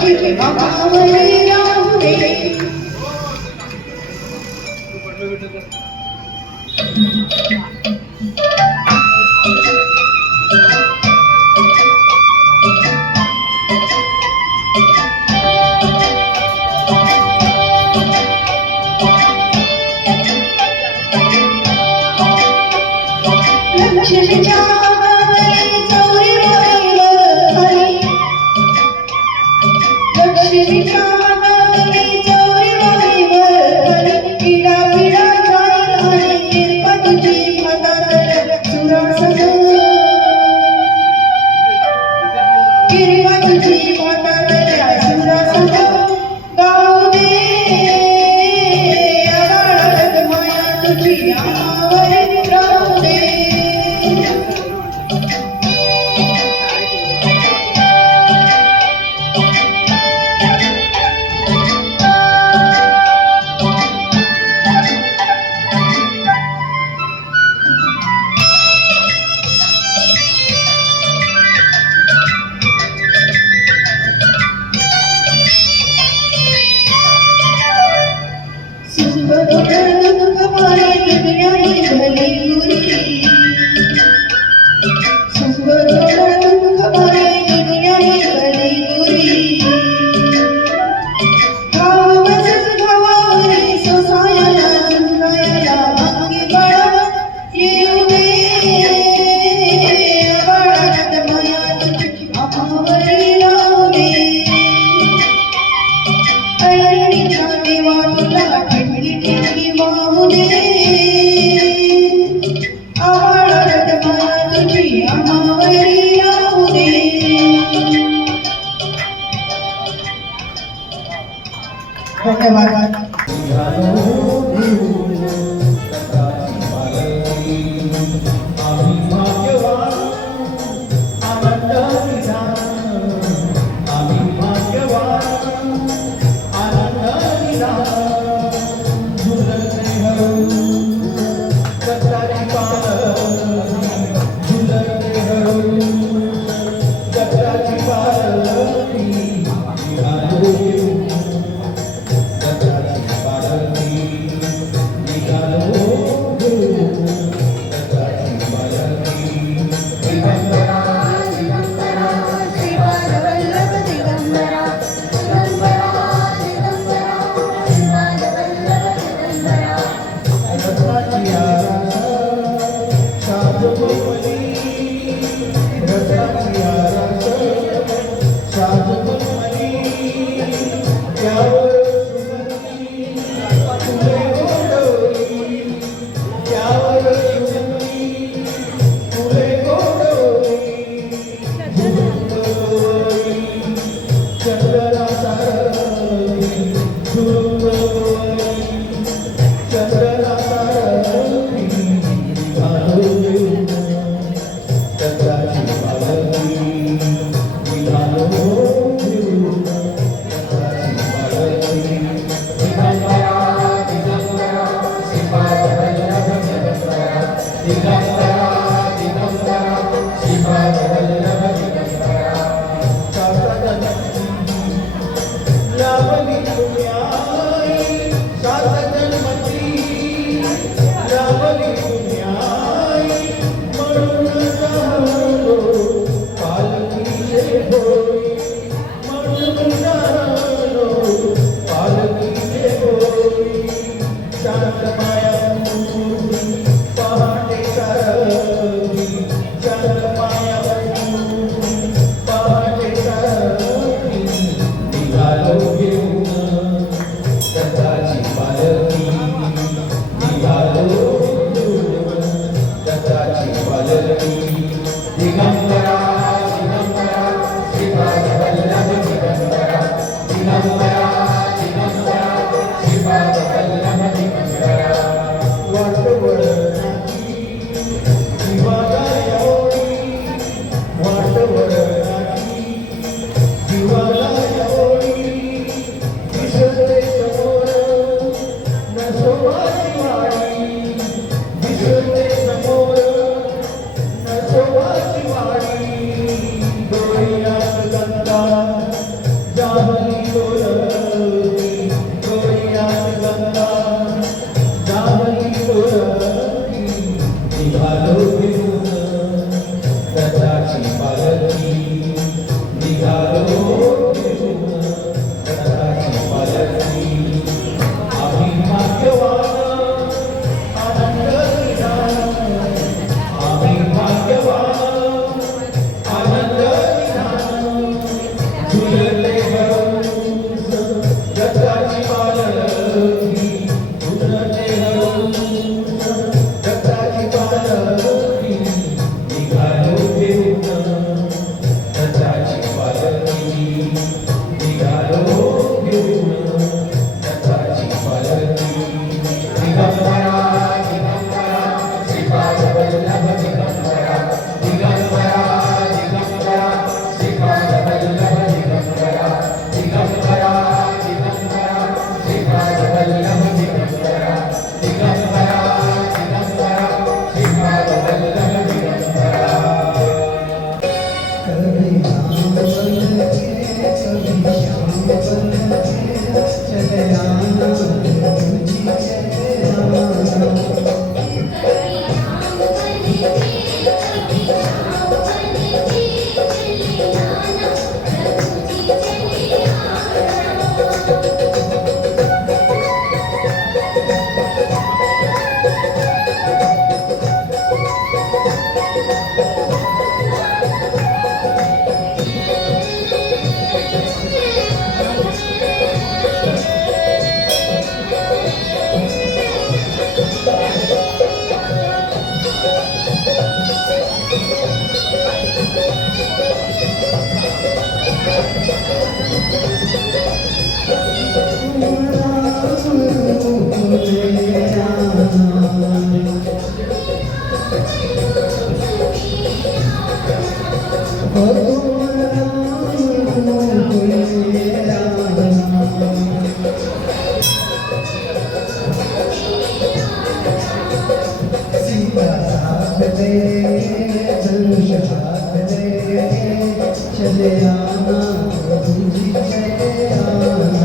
तुझी आम्हावरी राहू दे. लक्ष्मीच्या लक्ष्मीच्या हातावरी चौरीवर हरी पिढा पिढा जाईल आणि किरपा तुझी हातात सुरासह किरपा तुझी हातात सुरासह गाऊ दे आवाळात माया तुझी आम्हावरी राहू दे. I love you. चले आना जी चले आना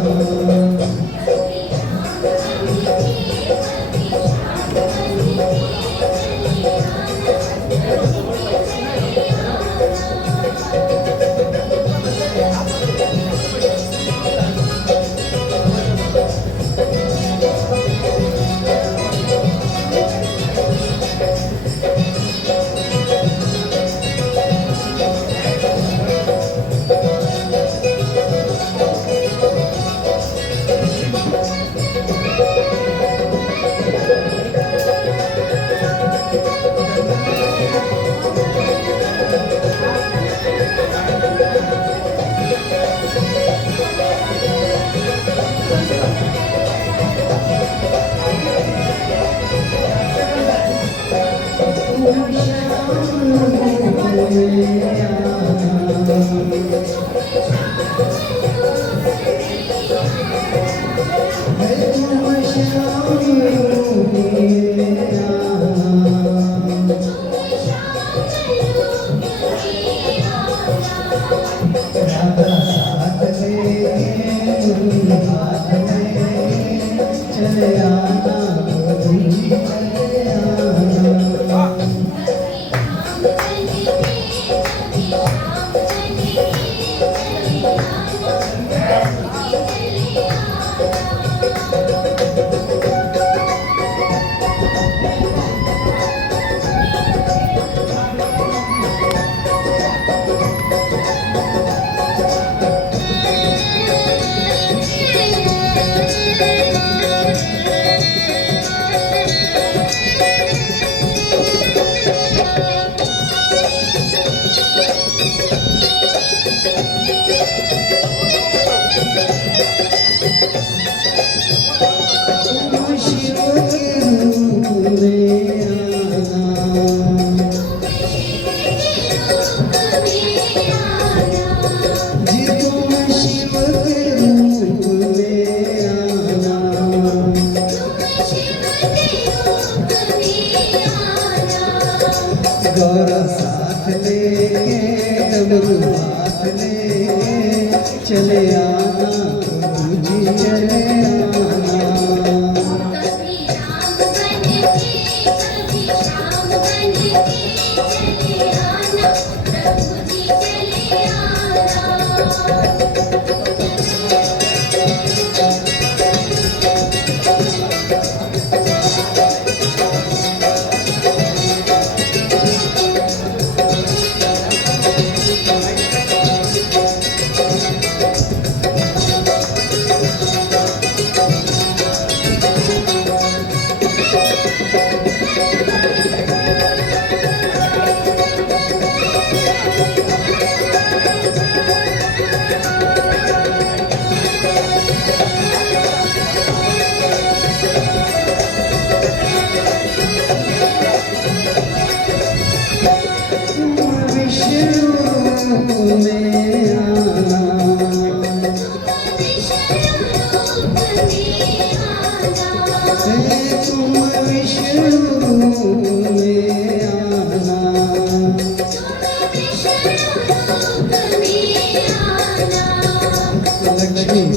चले आना गौरा साथ ले डमरू हाथ ले चले आना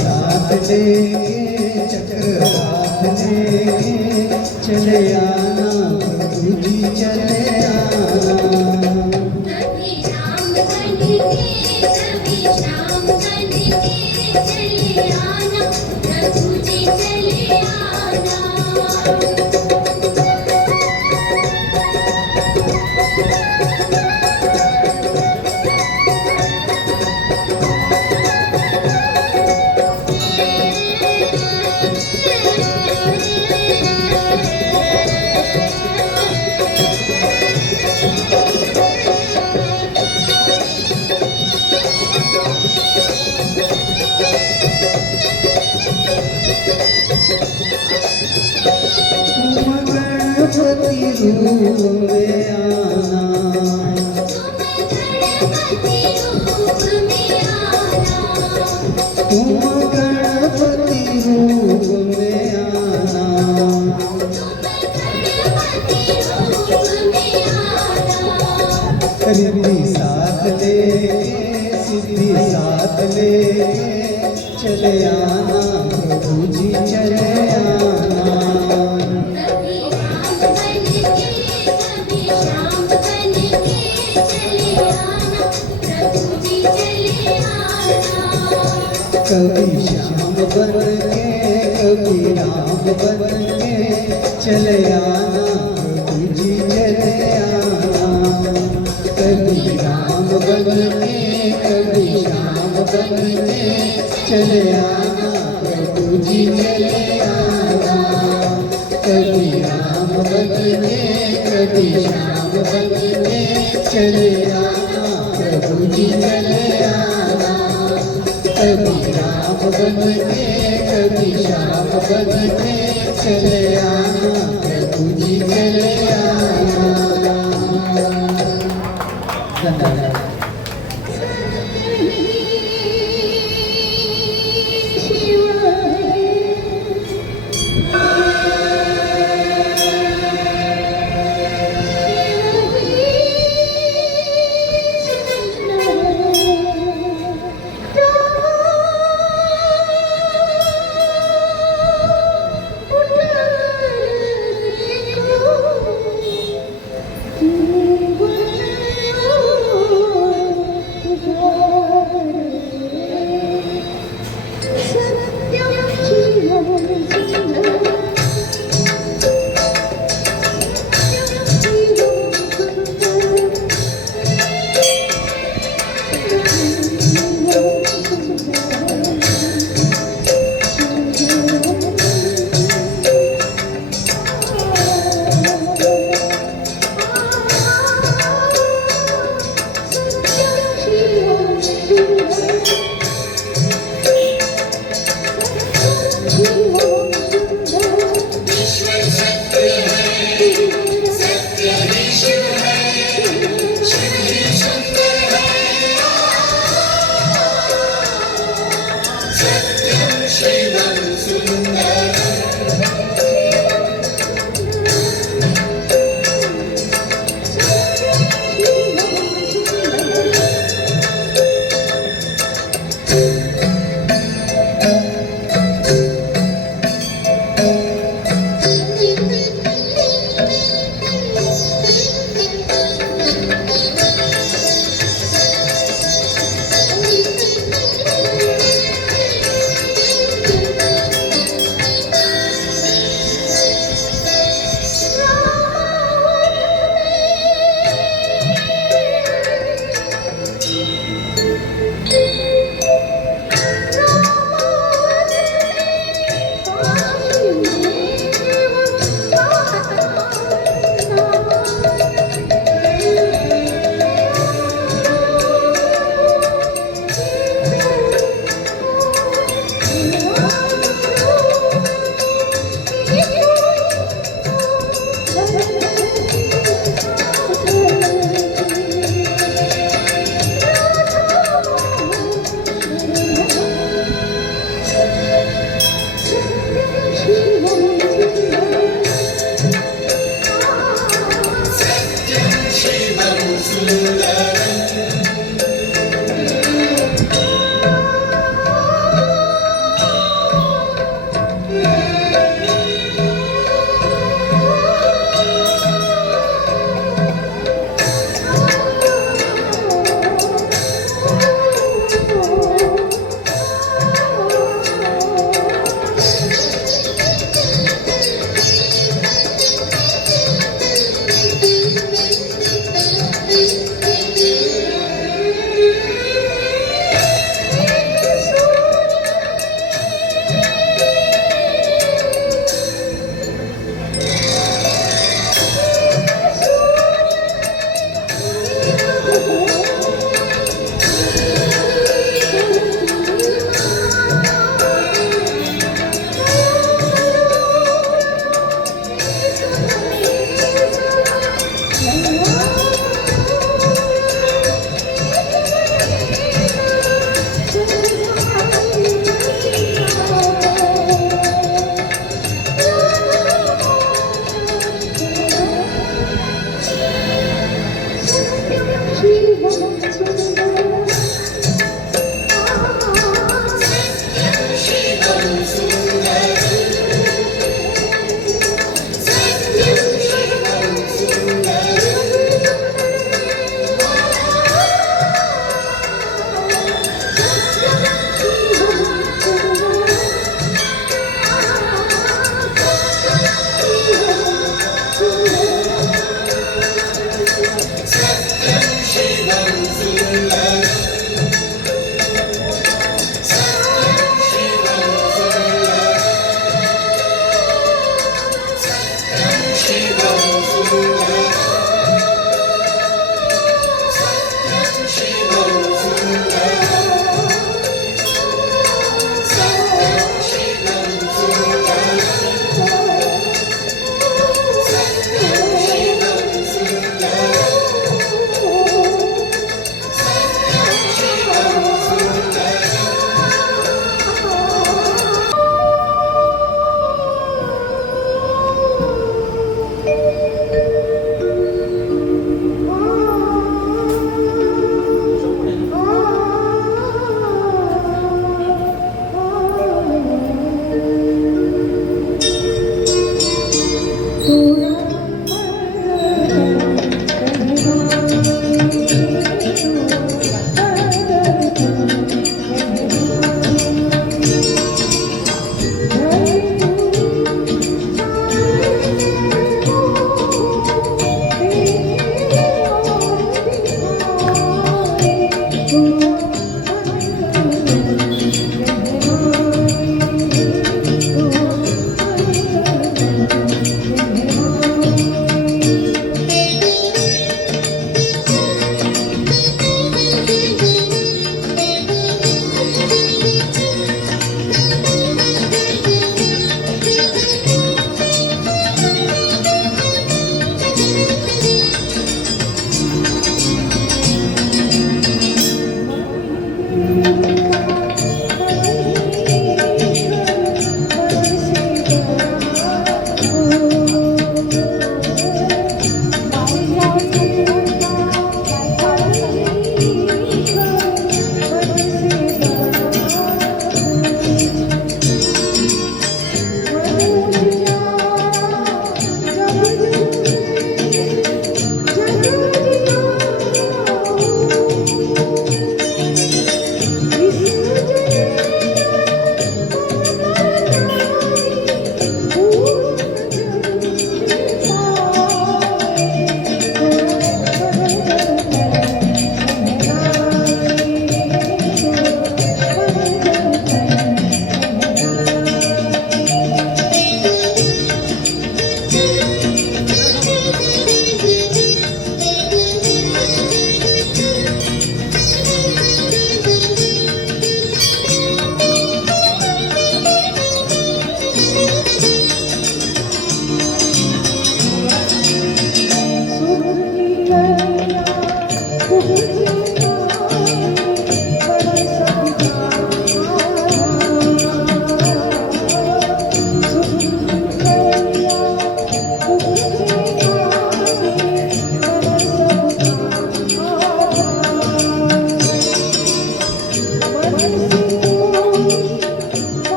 साथ लेके चक्र हाथ लेके चले आना प्रभु जी चले आना। कभी राम बन के कभी श्याम बन के चले आना प्रभु जी चले आना। तुम गणपति रूप में आना, तुम गणपति रूप में आना। रिद्धि साथ लेके सिद्धि साथ लेके चले आना प्रभु जी चले आना। कभी श्याम बन के कभी राम बन के चले आना प्रभु जी चले आना। कभी राम बन के कभी श्याम बन के चले आना प्रभु जी चले आना। कभी राम बन के कभी श्याम बन के चले आना प्रभु जी चले आना। कभी राम बन के कभी श्याम बन के चले आना प्रभु जी चले आना। धन्यवाद।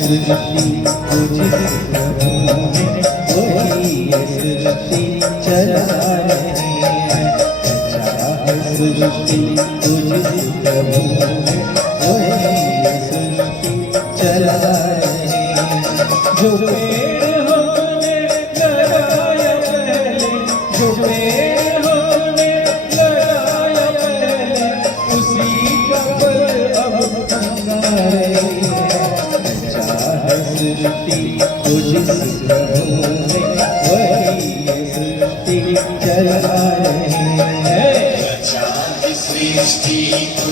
सृष्टि तुझ प्रभु है वही ये सृष्टि चला रहे हैं अच्छा है सृष्टि तुझ प्रभु है वही ये सृष्टि चला रहे हैं जो पेड़ हमने लगाया पहले जो पेड़ हमने लगाया पहले उसी का फल अब खा रहे हैं सृष्टि तुझ प्रभु है वही ये सृष्टि चला रहे हैं सृष्टि तुझ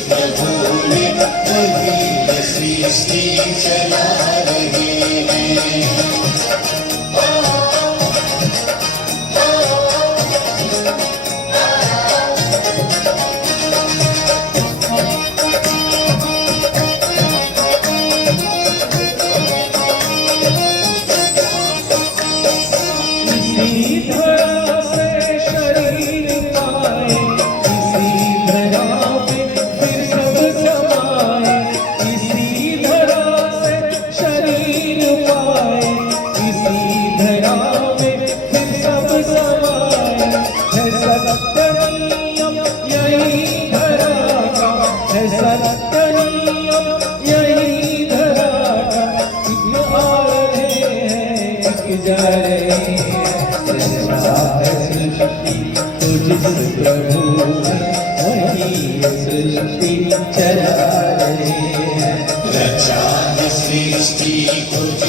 प्रभु है वही ये सृष्टि चला रहे हैं प्रभु वही सृष्टि चला रहे हैं रचा है सृष्टि तुझ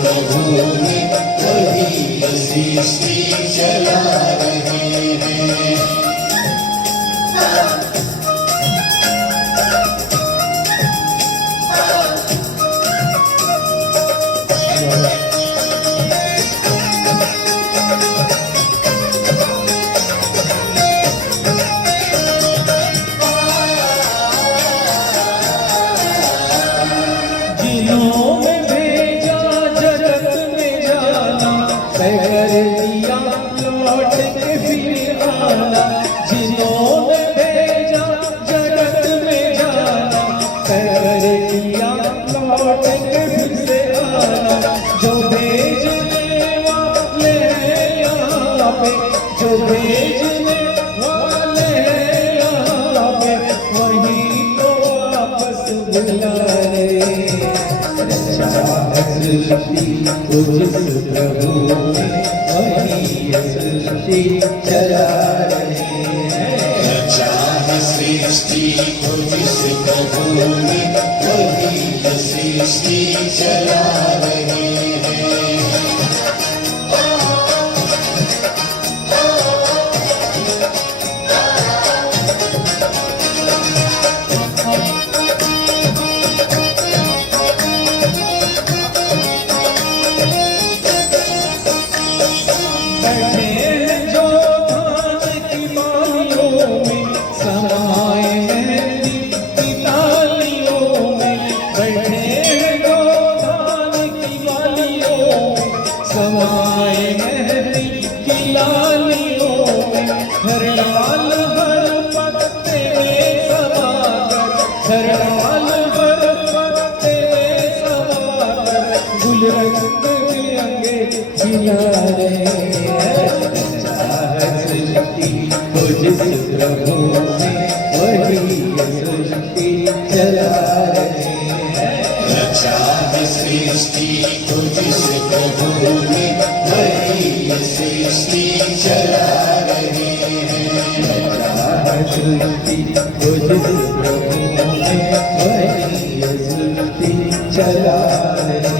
प्रभु है वही सृष्टि चला रहे हैं जो भेजने वाले हैं यहाँ पे वही तो वापस बुला रहे अच्छा है सृष्टि तुझ प्रभु वही ये सृष्टि चला रहे हैं रचा है सृष्टि तुझ प्रभु है वही ये सृष्टि चला रहे हैं प्रभु वही सृष्टि चला रहे हैं रचा है सृष्टि तुझ प्रभु है वही सृष्टि चला रहे हैं रचा है सृष्टि तुझ प्रभु है वही सृष्टि चला रहे हैं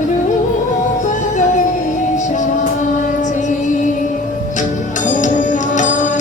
रूप गणेशाचे ओंकार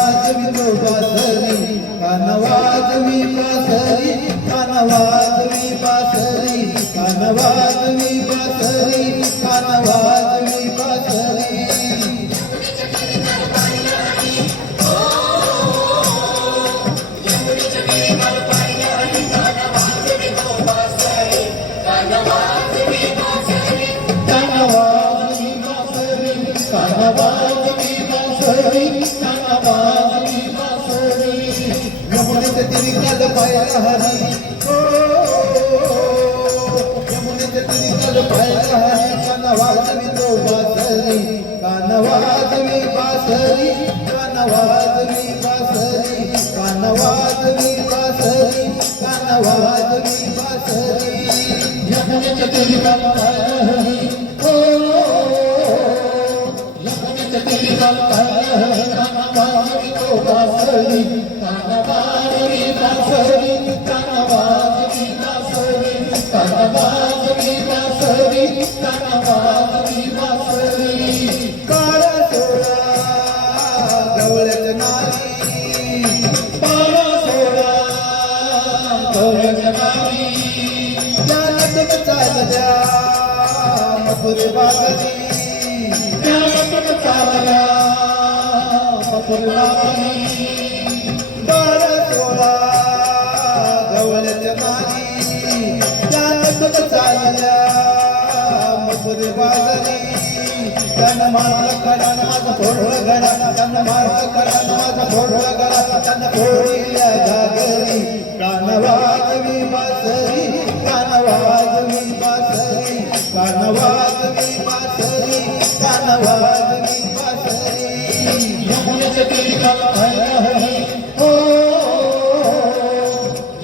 वाजवितो बासरी कान वाजवी बासरी कान वाजवी बासरी कान वाजवी बासरी कान वाजवी बासरी यमुनेचे तिरी काल पायाला हरी हो यमुनेचे तिरी काल पायाला हरी कान वाजवितो बासरी कान वाजवी बासरी कान वाजवी बासरी कान वाजवी बासरी कान वाजवी बासरी यमुनेचे तिरी काल पायाला हरी हो यमुनेचे तिरी काल पायाला हरी कान वाजवितो बासरी कान वाजवी बासरी कान वाजवी बासरी कान वाजवी बासरी कान वाजवी बासरी काळा सोळा गवळ्याच्या नारी काळा सोळा गवळ्याच्या नारी त्या नटक चालल्या मथुरे बागरी त्या नटक चालल्या मथुरे बागरी काळा सोळा गवळ्याच्या नारी त्या नटक चालल्या मथुरे बागरी त्यानं मारलं कडान माझा फोडला गडा त्यानं मारलं कडान माझा फोडला गडा त्यानं फोडल्या घागरी कान वाजवी बासरी कान वाजवी बासरी कान वाजवी बासरी कान वाजवी बासरी यमुनेचे तिरी काल पायाला हरी हो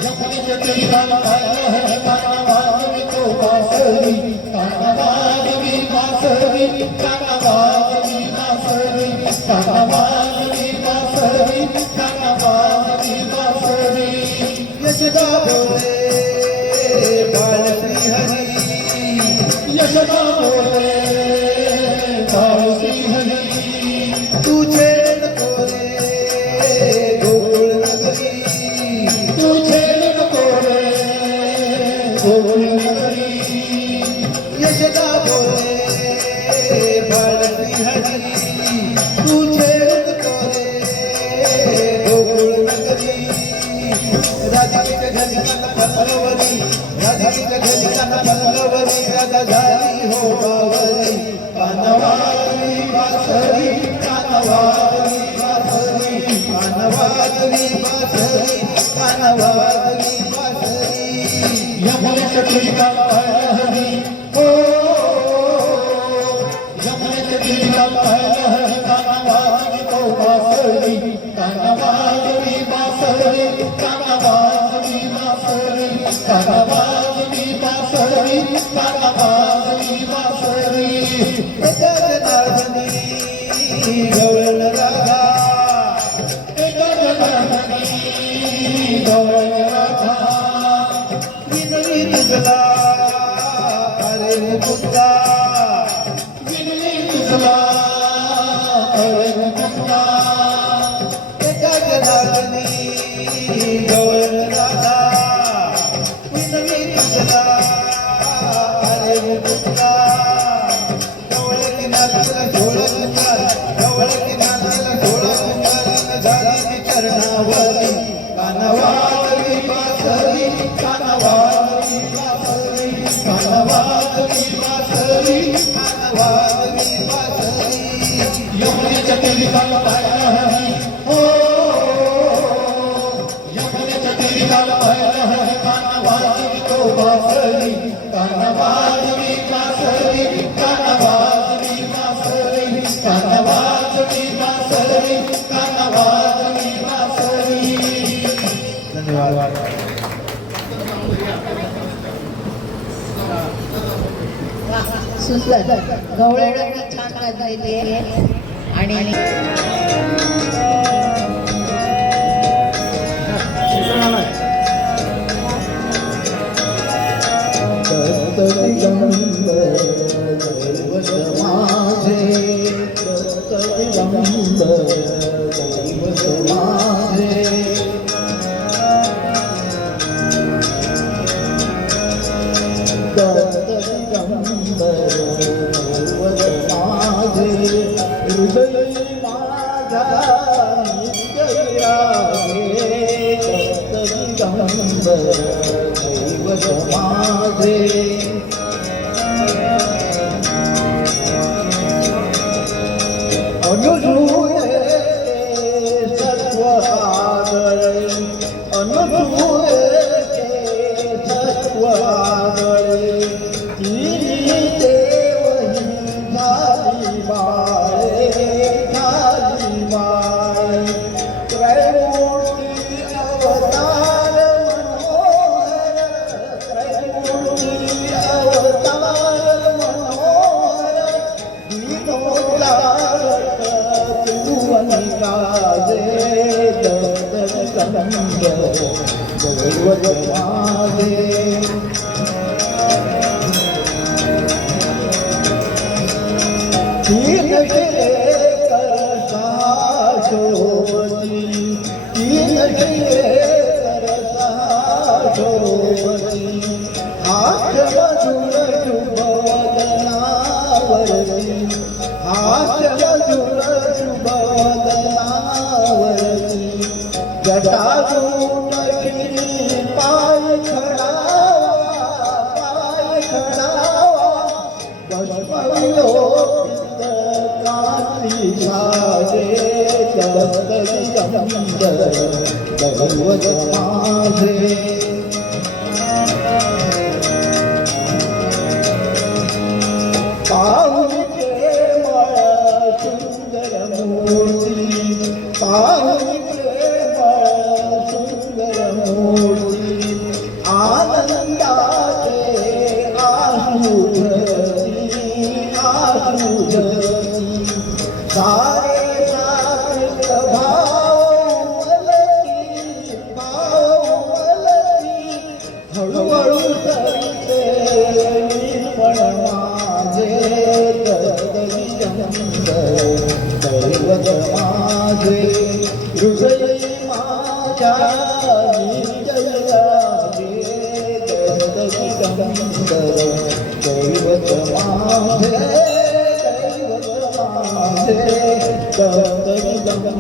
यमुनेचे तिरी काल पायाला हरी कान वाजवितो बासरी कान वाजवी बासरी कान वाजवी बासरी कान वाजवी बासरी कान वाजवी बासरी यशोदा बोले बालश्री हरी यशोदा बोले बालश्री हरी तुझे नको रे गोकुळ नगरी तुझे नको रे गोकुळ नगरी यशोदा बोले बालश्री हरी तुझे नको रे गोकुळ नगरी राधिकेच्या घरी काना पलवरी राधिकेच्या घरी काना पलवरी राधा झाली हो बावरी कान वाजवी बासरी कान वाजवी बासरी कान वाजवी बासरी कान वाजवी बासरी यमुनेचे तिरी काल पायाला हरी हो यमुनेचे तिरी काल पायाला हरी कान वाजवितो बासरी कान वाजवी बासरी कान वाजवी बासरी कान वाजवी बासरी कान वाजवी बासरी एका जनार्दनी गवळण राधा एका जनार्दनी गवळण राधा विनवी तुझला अरे मुकुंदा विनवी तुझला अरे मुकुंदा एका जनार्दनी गवळण राधा विनवी तुझला अरे मुकुंदा गवळ किनाऱ्याला झोळ कुंभार गवळ किनाऱ्याला झोळ कुंभार झाली ती चरणावरी कान वाजवी बासरी कान वाजवी बासरी कान वाजवी बासरी कान वाजवी बासरी यमुनेच्या तिरी काल पायाला हरी हो यमुनेच्या तिरी काल पायाला हरी कान वाजवितो बासरी कान वाजवी बासरी कान वाजवी बासरी कान वाजवी बासरी कान वाजवी बासरी धन्यवाद सुंदर गवळण छान गाता येते आणि माझे माझे दत्त दिगंबर दैवत माझे हृदय माझा नित्य विरागे दत्त दिगंबर दैवत माझे अनुसूये सत्व आगळे अनुसूये सत्व आगळे तिरी देवही झाली माळे त्रैमूर्ती अवतार मनोहर त्रैमूर्ती अवतार मनोहर दैवत माझे तीन शिरे करता शोभती तीन शिरे करता शोभती हाथ मधुर शुभवदनावरती हाथ मधुर शुभवदनावरती जटाजूट शिरी पाय खडावा भस्मविलोकित कांती साजे दत्त दिगंबर दैवत माझे पाहुनी प्रेमळ सुंदर मूर्ती पाहुनी प्रेमळ सुंदर मूर्ती आनंदाचे आशू धरती सारे सात्विक भाव मलकी हळूहळू सरिते निर्मळ माझे दत्त दिगंबर दैवत माझे हृदय माझ्या नित्य विरागे दत्त दिगंबर दैवत माझे दैवत माझे दत्त दिगंबर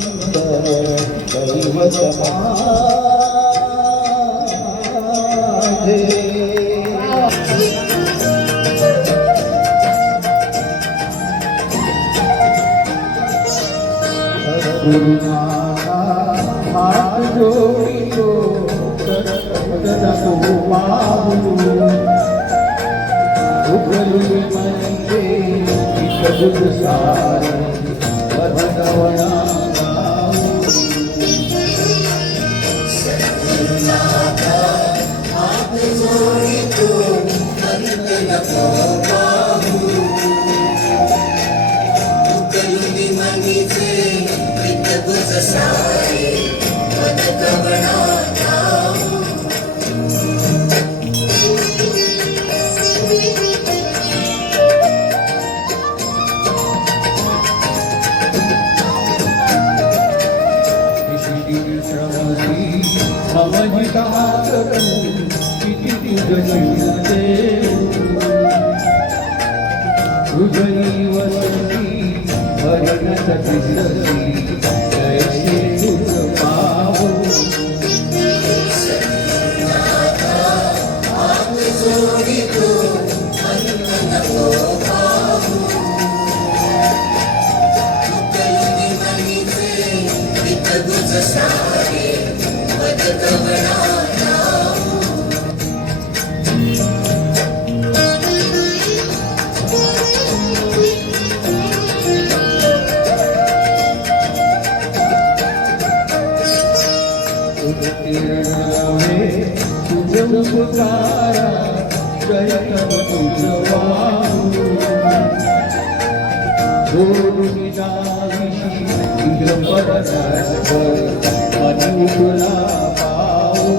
दैवत माझे गुरुनाथा हात जोडितो नको पाहू उकलून म्हणजे इतबुध सार भगवना तुझी वसती हरिणसती जैसे तुझ पाहू पुकारा जयतम तुझ वाहू जोडून जावी तुझ परदास मनी तुला पाहू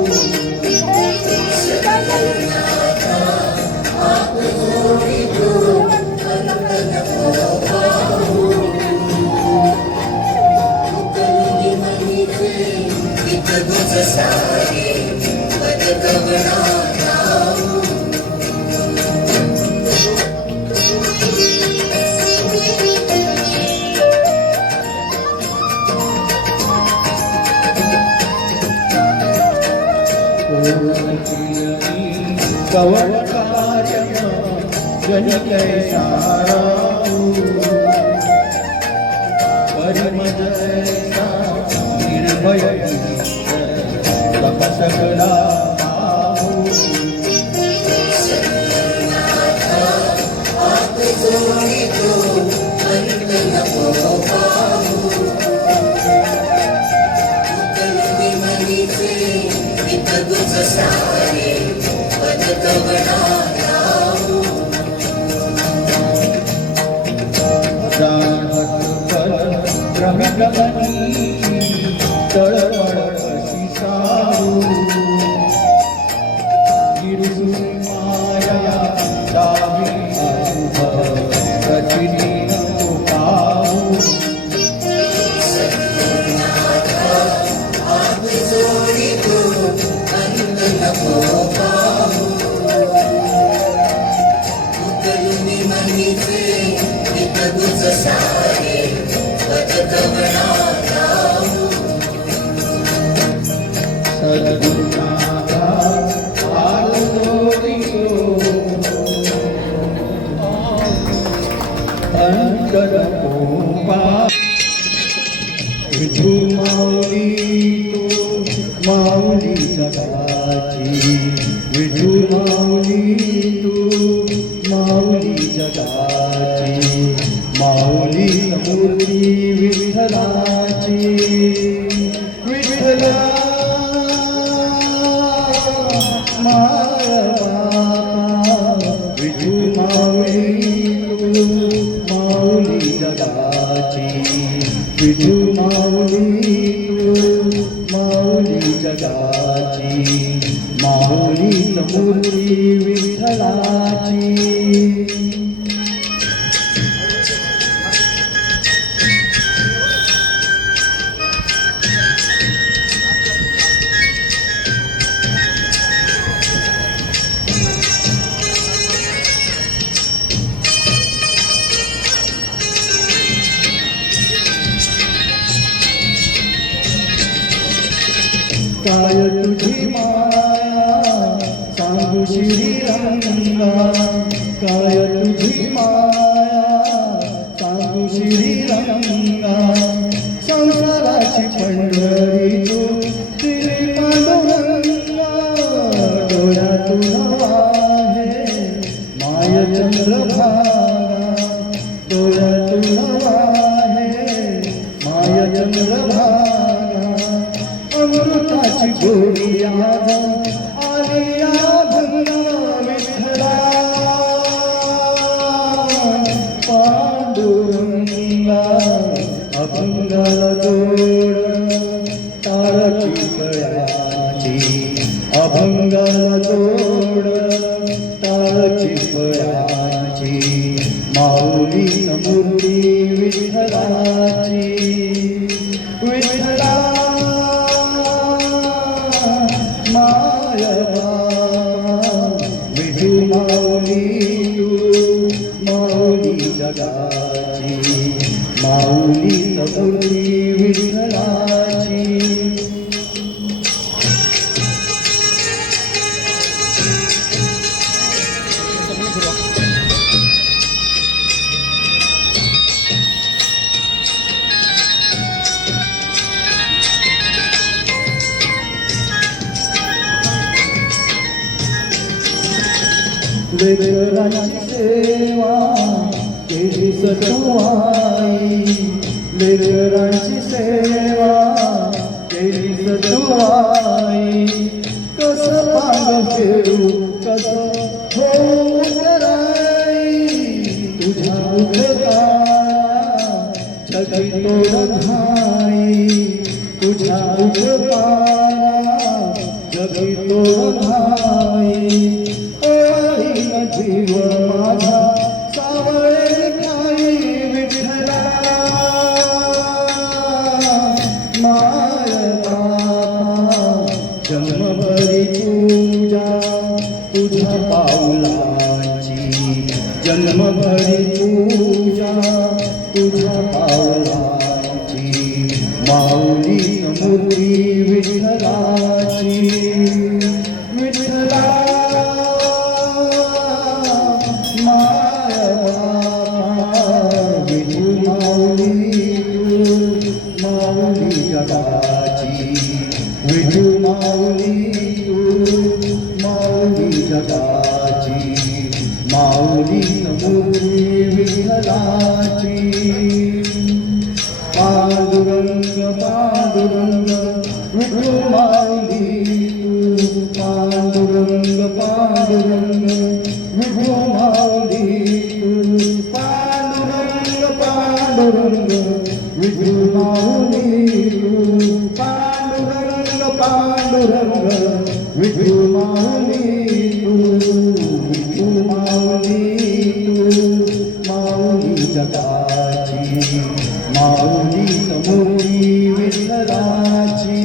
सारे पद कवना गाऊं कवट कार्यम जन कैसाराऊ परिमल ऐसा निर्भय तप सकला हाथ जोड़ी तो अंत न हो पाऊं उकलती मनी से इत गुज सारे पद कवना गाऊं भ्रमितमनी तळमळ कशी सारू गिरुसुनी माया दावी अनुभव रचिनी नको पाहू हाथ जोड़ी तो अंत न हो पाऊं उकलती मनी से इत गुज सारे पद कवना गाऊं सद्गुणाचा हाल जोडियो अंतर कोपा विठू माऊली तू माऊली जगाची विठू माऊली तू माऊली जगाची माऊली मूर्ती विठ्ठलाची विठ्ठला विठू माऊली तू माऊली जगाची विठू माऊली तू माऊली जगाची माऊली मूर्ती विठ्ठलाची काय तुझी माया सांगू श्रीरंगा काय तुझी माया सांगू श्रीरंगा संसाराची पंढरी तू दिली पांडुरंगा डोळ्यातून वाहे माय चंद्रभागा डोळ्यातून वाहे माय चंद्रभागा अमृताची गोडी आज आली भंगा विठ्ठला पांडुरंगा अभंगाला जोड तारची कळ्याची अभंगाला जोड तारची कळ्याची माऊली मूर्ती विठ्ठलाची विठ्ठला विठू माऊली तू माऊली जगाची माऊली मूर्ती विठ्ठलाची लेकरांची सेवा केली सतुवाई लेकरांची सेवा केली सतुवाई कसं पांग फेरू कसं होऊ कराई तुझ्या उठका छत्री तोड घाई तुझ्या उठका जगी तोड घाई जीव माझा सावळे काही विठ्ठला माय बापा हरी पूजा तुझ्या पावलाची माऊली मूर्ती विठ्ठलाची विठ्ठला माय विठू माऊली जगाची विठू माऊली जगाची माऊली मूर्ती विठ्ठलाची पांडुरंग पांडुरंग विठू माऊली पांडुरंग पांडुरंग विठू माऊली पांडुरंग पांडुरंग विठू माऊली पांडुरंग पांडुरंग विठू माऊली माऊली जगाची माऊली मूर्ती विठ्ठलाची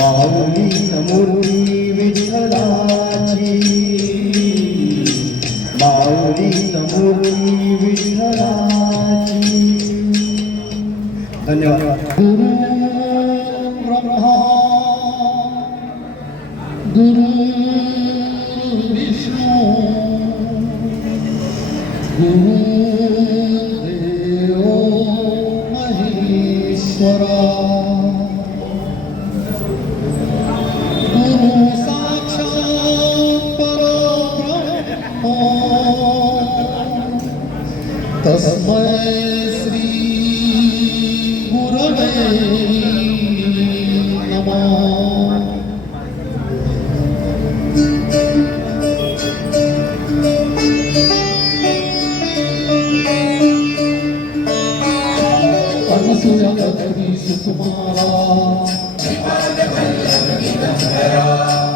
माऊली मूर्ती विठ्ठलाची माऊली मूर्ती विठ्ठलाची. धन्यवाद. गुरु ब्रह्मा गुरु विष्णू गुरुदेव महेश्वरा गुरु साक्षात् परब्रह्म तस्मै श्री गुरवे नमः. सुकुमारा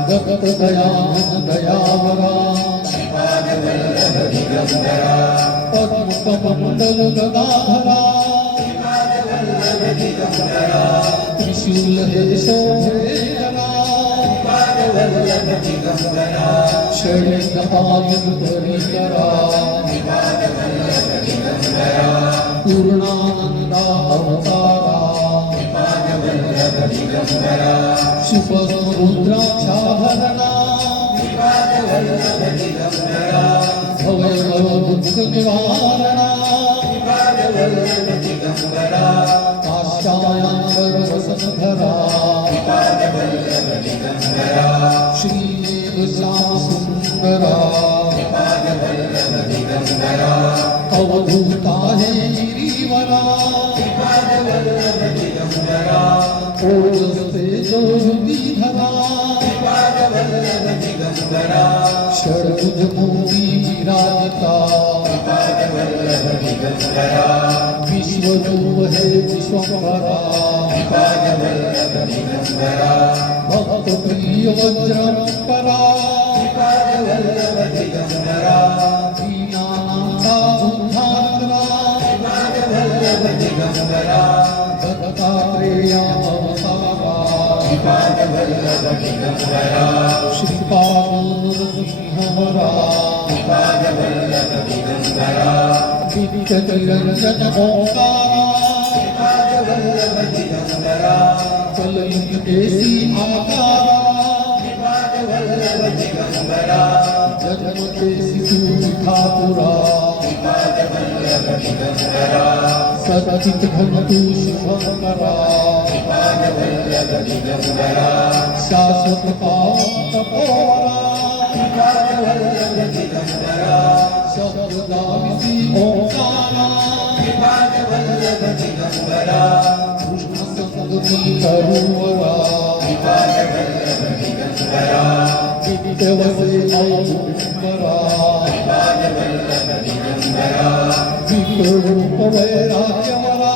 जगत दयानंद दयावरा पद्म कमंडल गदाधरा त्रिशूल हे शोभेरा षड्गपायन परिकरा पूर्णानंदा अवतारा शुभरुद्राक्षाभरणा भवैरव दुःख निवारणा काष्ठायांबर वसंधरा श्रीदेव श्याम सुंदरा अवधूता हे गिरीवरा ओजस्ते ज्योतिधरा षड्भुज मूर्ति विराजिता विश्वरूप है विश्वंभरा भक्त प्रिय वज्रंपरा दीनानाथा उद्धारकरा दत्तात्रेया अवतारा श्रीपाद नृसिंहरा विदितनिरंजन ओंकारा कलयुग केसी आकारा जन्म केसी ठाकुरा सचित घनतु शुभंकरा शाश्वत पावन तपोवरा शब्ददाविसी ओंकारा कृष्ण संगमी तरुवरा विदितवसे औदुंबरा विप्रूप वैराग्यवरा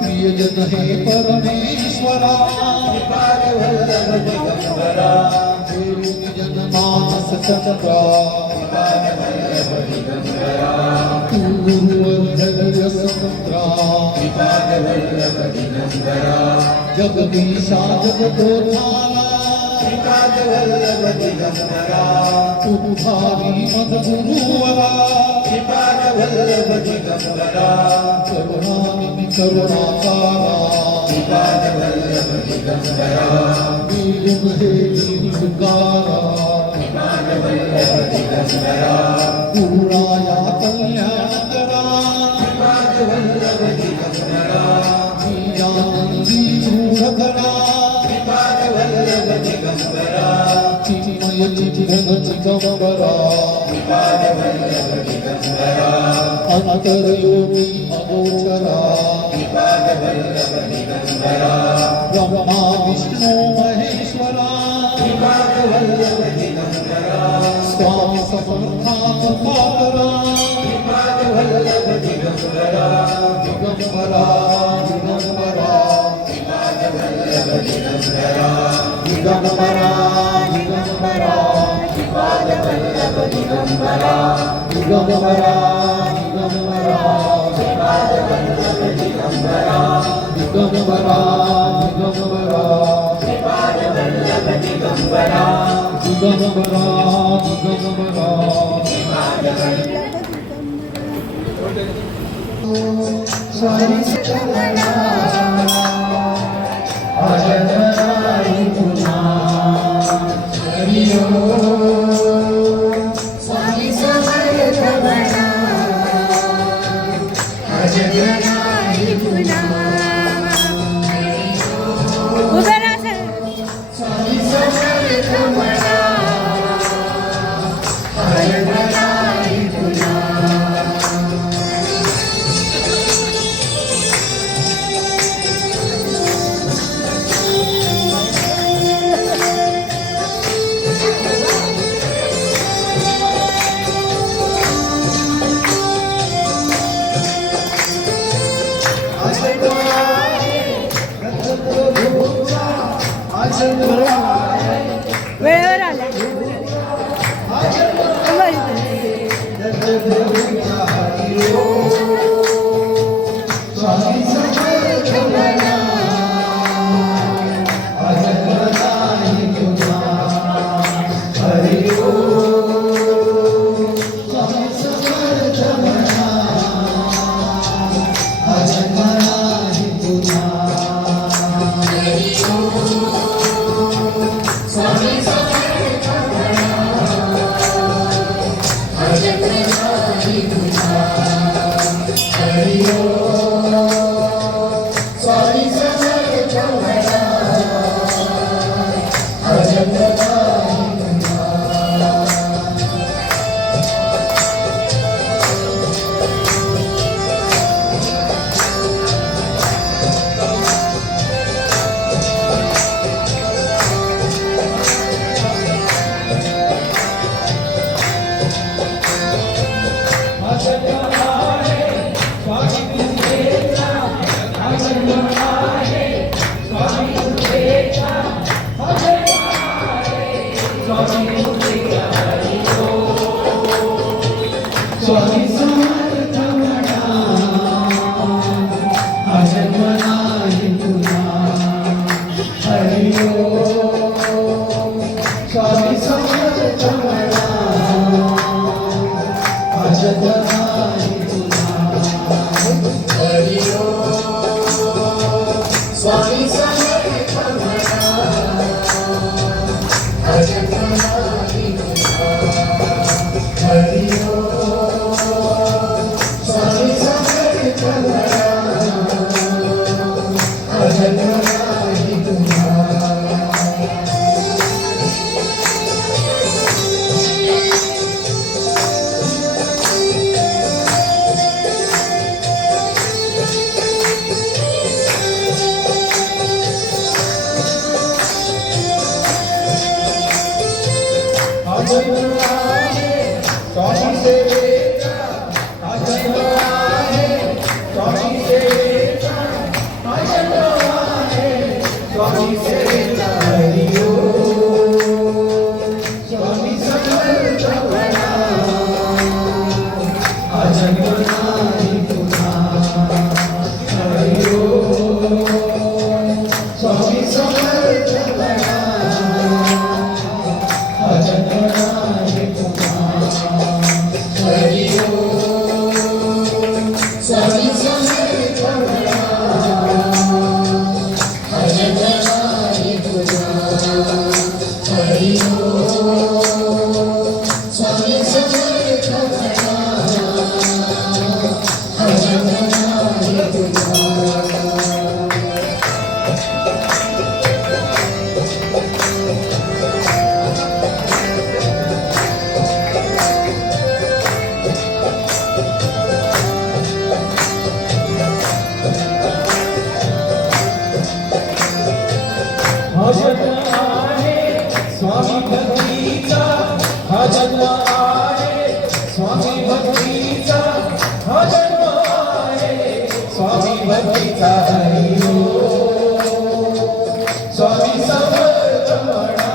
प्रियजन हे परमेश्वरा जन मानस चंद्रा तू गुरुवर्धन स्वतंत्रा जगदीशा जगदोधारा श्रीपाद वल्लभ दिगंबरा उद्भावी मद्गुरुवरा श्रीपाद वल्लभ दिगंबरा करुणानिधि करुणाकारा श्रीपाद वल्लभ दिगंबरा निर्गुण हे निर्विकारा श्रीपाद वल्लभ दिगंबरा गुरुराया कल्याणकरा श्रीपाद वल्लभ दिगंबरा दीनानंदी रूढकरा श्रीपाद वल्लभ दिगंबरा चिन्मय चिघन चिदंबरा श्रीपाद वल्लभ दिगंबरा अंतर्योगी अगोचरा श्रीपाद वल्लभ दिगंबरा ब्रह्मा विष्णु महेश्वरा श्रीपाद वल्लभ दिगंबरा स्वामी समर्थाकरा श्रीपाद वल्लभ दिगंबरा दिगंबरा दिगंबरा श्रीपाद वल्लभ दिगंबरा दिगंबरा दिगंबरा श्रीपाद वल्लभ दिगंबरा दिगंबरा दिगंबरा श्रीपाद वल्लभ दिगंबरा दिगंबरा दिगंबरा श्रीपाद वल्लभ दिगंबरा दिगंबरा दिगंबरा श्रीपाद वल्लभ स्वामी समर्थ म्हणा अजगनाही पुन्हा उभे राहा सर. स्वामी समर्थ म्हणा अजगनाही पुन्हा वेळेवर आला हा जन्म आहे स्वामी भक्तीचा हा जन्म आहे स्वामी भक्तीचा हा जन्म आहे स्वामी भक्तीचा हरी स्वामी समर्थ म्हणा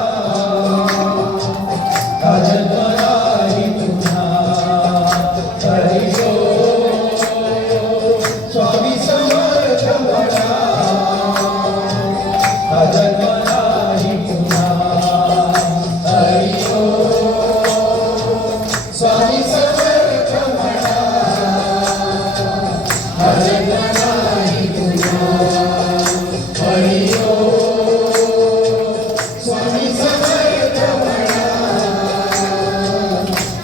हा जन्म नाही पुन्हा हरी स्वामी समर्थ म्हणा हा जन्म नाही पुन्हा हरी स्वामी समर्थ म्हणा हा जन्म नाही पुन्हा हरी स्वामी समर्थ म्हणा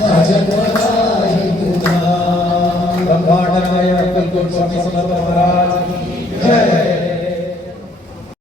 हा जन्म नाही पुन्हा ब्रह्मांड नायक स्वामी समर्थ महाराज जय